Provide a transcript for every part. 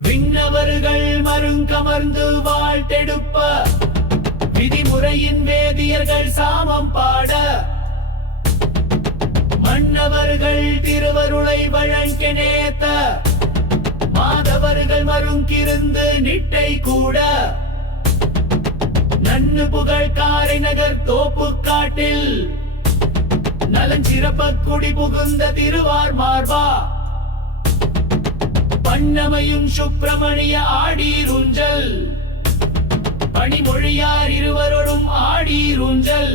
விண்ணவர்கள் மருங்கமர்ந்து வாழ்த்தெடுப்ப விதிமுறையின் வேதியர்கள் சாமம் பாட மன்னவர்கள் திருவருளை வழங்கெனேத்த மாதவர்கள் மருங்கிருந்து நிட்டை கூட நன்னு புகழ் காரைநகர் தோப்பு காட்டில் நலஞ்சிறப்ப குடி புகுந்த திருவார் மார்பா பண்ணமையும் சுப்பிரமணிய ஆடீருஞ்சல் பணிமொழியார் இருவரோடும் ஆடீருஞ்சல்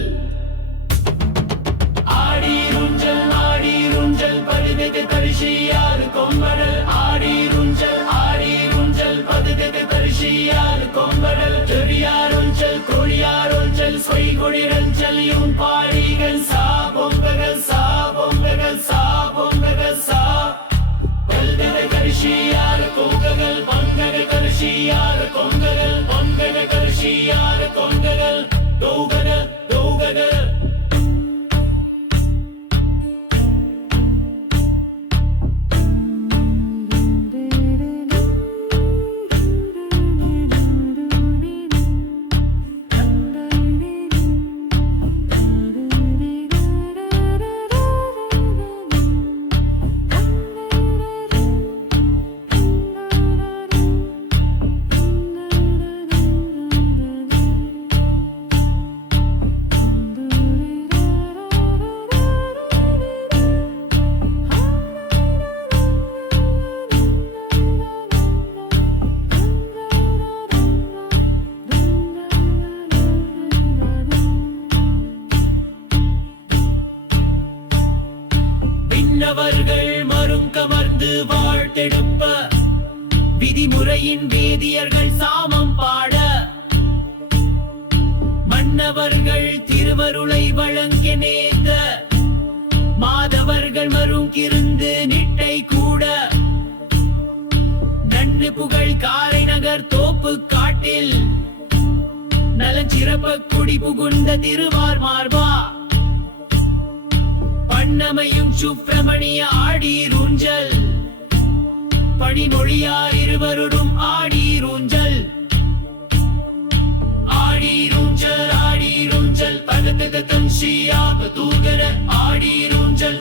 ஆடீருஞ்சல் ஆடீருஞ்சல் பதுகெது தரிசியார் கொம்படல் ஆடீருஞ்சல் பதுகெது தரிசியார் கொம்படல் செறியாருஞ்சல் கொழியாருஞ்சல் சொய்குடிரஞ்சல் யும் பாடிகள் சா பொங்ககள் சா பொங்ககள் சா பொங்ககள் சா கரிசியார் கொங்ககள் பங்ககள் கரிசியார் கொங்ககள் பங்ககள் கரிசியார் கொங்ககள் தௌககள் தௌககள் விண்ணவர்கள் மருங்கமர்ந்து வாழ்த்தெடுப்ப விதிமுறையின் வேதியர்கள் சாமம் பாட மன்னவர்கள் திருவருளை வழங்கெனேத்த மாதவர்கள் மருங்கிருந்து நிட்டை கூட நன்னு புகழ் காரைநகர் தோப்பு காட்டில் நலஞ்சிறப்ப குடி புகுந்த திருவார் மார்பா பண்ணமையும் சுப்பிரமணிய ஆடீருஞ்சல் பணிமொழியார் இருவரோடும் ஆடீருஞ்சல் ஆடீருஞ்சல் பதகதன் சியாப தூகர ஆடீருஞ்சல்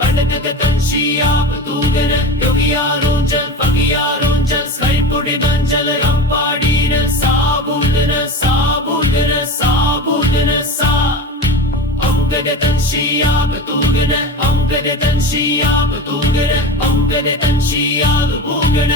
பதகதன் சியாப தூகர யோகியாருஞ்சல் பகியாருஞ்சல் ஸ்கைப்புடி கஞ்சல அம்பாடீர சாபுதன சாபுதன சாபுதன சா அங்கதன் சியாப தூகர அங்கதன் சியாப தூகர அங்கதன் சியாப பூகன